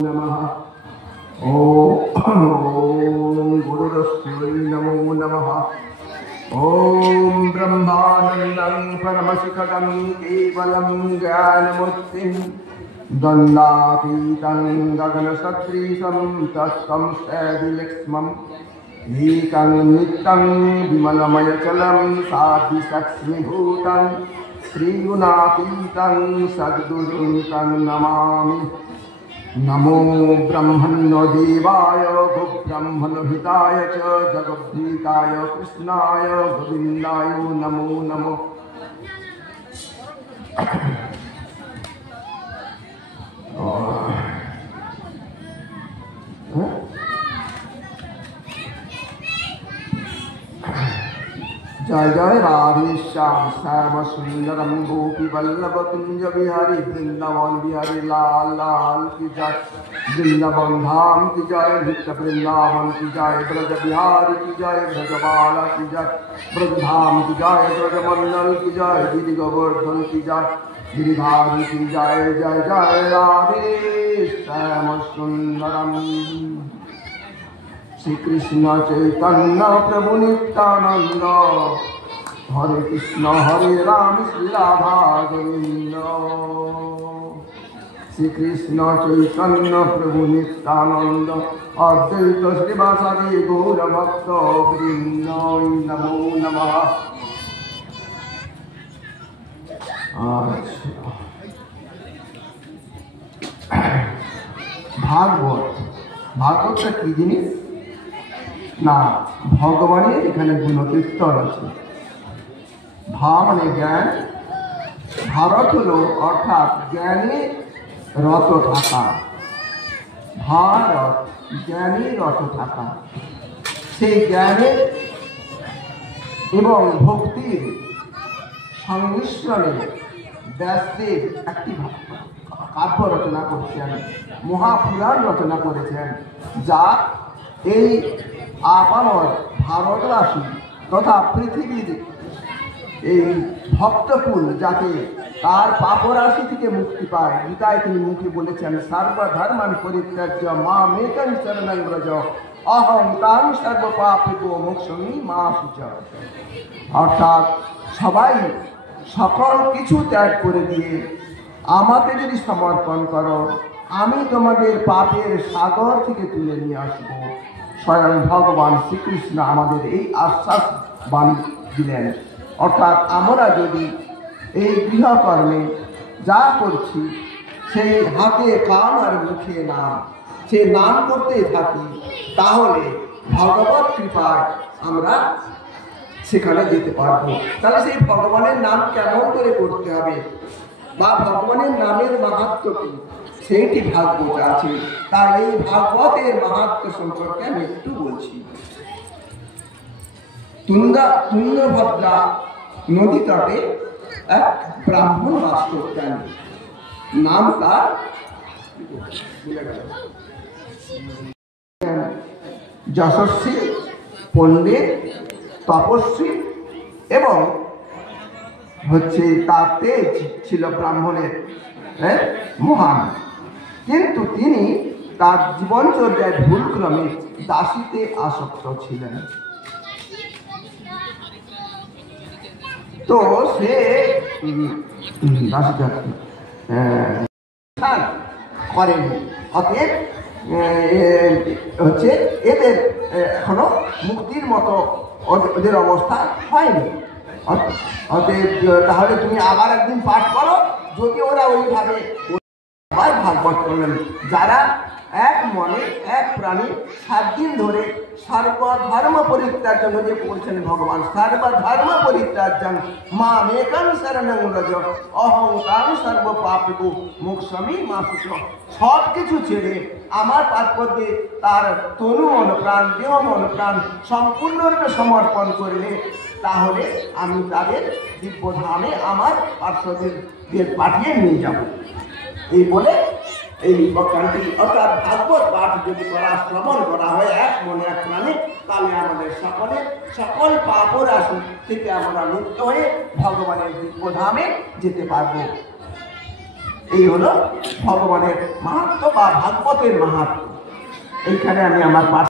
नमः। ओम गुरुरस्मै नमो नमः। ओम ब्रह्मानन्दं परमशिखरं केवलं ज्ञानमूर्तिं दण्डातीतं गगनसदृशं तत्त्वं सविलक्ष्मम् एकं नित्यं विमलमयचलं साधिलक्ष्मीभूतं श्रीगुणातीतं सद्गुरुं तं नमामि। नमो ब्रह्मण्य देवाय गोब्रह्मण हिताय च जगद्धिताय कृष्णाय गोविन्दाय नमो नमो। जय जय राधे श्याम श्याम सुंदरम गोपी वल्लभ कुंज बिहारी वृंदावन बिहारी लाल लाल की जय। वृंदावन धाम की जय, नित्य वृंदावन की जय, ब्रज बिहारी की जय, ब्रजबाला की जय, ब्रज धाम की जय, ब्रजमंडल की जय, गिरि गोवर्धन की जय, गिरिधारी की जय। जय जय राधे श्याम सुंदरम। श्री कृष्ण चैतन्य प्रभु नित्यानंद हरे कृष्ण हरे राम श्री राधा गोविंद। श्री कृष्ण चैतन्य प्रभु नित्यानंद अद्वैत श्रीवासादि गौर भक्त वृंद नमो नमः। भागवत की जिनिस ना भगवाনের এখানে গুণকীর্তন আছে। ভা মানে জ্ঞান, ভারত হলো অর্থাৎ জ্ঞানে রত থাকা। ভারত জ্ঞানে রত থাকা, সেই জ্ঞানের এবং ভক্তির সংমিশ্রণে ব্যাসদেব একটি কাব্য রচনা করছেন, মহাপুরাণ রচনা করেছেন, যা এই আপামর ভারতবাসী তথা পৃথিবীর এই ভক্তকুল যাতে তার পাপরাশি থেকে মুক্তি পায়। গীতায় তিনি মুখে বলেছেন, সর্বধর্মান পরিত্যাজ্য মামেকং শরণং ব্রজ অহং তাং সর্বপাপেভ্যো মোক্ষামি মা শুচি। অর্থাৎ সবাই সকল কিছু ত্যাগ করে দিয়ে আমাকে যদি সমর্পণ করো, আমি তোমাদের পাপের সাগর থেকে তুলে নিয়ে আসবো। স্বয়ং ভগবান শ্রীকৃষ্ণ আমাদের এই আশ্বাস বাণী দিলেন। অর্থাৎ আমরা যদি এই গৃহকর্মে যা করছি সেই হাতে কান আর মুখে নাম, সে নাম করতে থাকি, তাহলে ভগবত কৃপায় আমরা সেখানে যেতে পারবো। তাহলে সেই ভগবানের নাম কেমন করে করতে হবে বা ভগবানের নামের মাহাত্ম্য কি, সেইটি ভাগবত আছে। তাই এই ভাগবতের মাহাত্ম্য সম্পর্কে আমি একটু বলছি। তুঙ্গভদ্রা নদী তটে এক ব্রাহ্মণ বাস করতেন। নাম তার যশস্বী, পণ্ডিত, তপস্বী এবং তার তেজ ছিল ব্রাহ্মণের মহান। কিন্তু তিনি তার জীবনচর্যায় ভুলক্রমে দাসীতে আসক্ত ছিলেন। তো সে করেনি। অতএব এদের এখনো মুক্তির মতো ওদের অবস্থা হয়নি। অতএব তাহলে তুমি আবার একদিন পাঠ করো। যদি ওরা ওইভাবে ভাগবত করলেন, যারা এক মনে এক প্রাণী 7 দিন ধরে সর্বধর্ম পরিত্যাজ্য যে বলছেন ভগবান, সর্বধর্ম পরিত্যাজ্য মামেকং শরণং ব্রজ অহং তাং সর্বপাপেভ্যো মোক্ষামি মা শুচি। সব কিছু ছেড়ে আমার পাদপদ্মে তার তনু মন প্রাণ, দেহ মন প্রাণ সম্পূর্ণরূপে সমর্পণ করলে, তাহলে আমি তাদের দিব্যধামে আমার পার্শ্বদের পাঠিয়ে নিয়ে যাব। এই বলে এই বক্তব্যটি অর্থাৎ ভাগবত পাঠ যদি করা শ্রবণ করা হয় এক মনে এক প্রাণে, তাহলে আমাদের সকল পাপরাশি থেকে আমরা মুক্ত হয়ে ভগবানের দিব্যধামে যেতে পারবো। এই হলো ভগবানের মাহাত্ম্য বা ভাগবতের মাহাত্ম্য। এইখানে আমি আমার পাঠ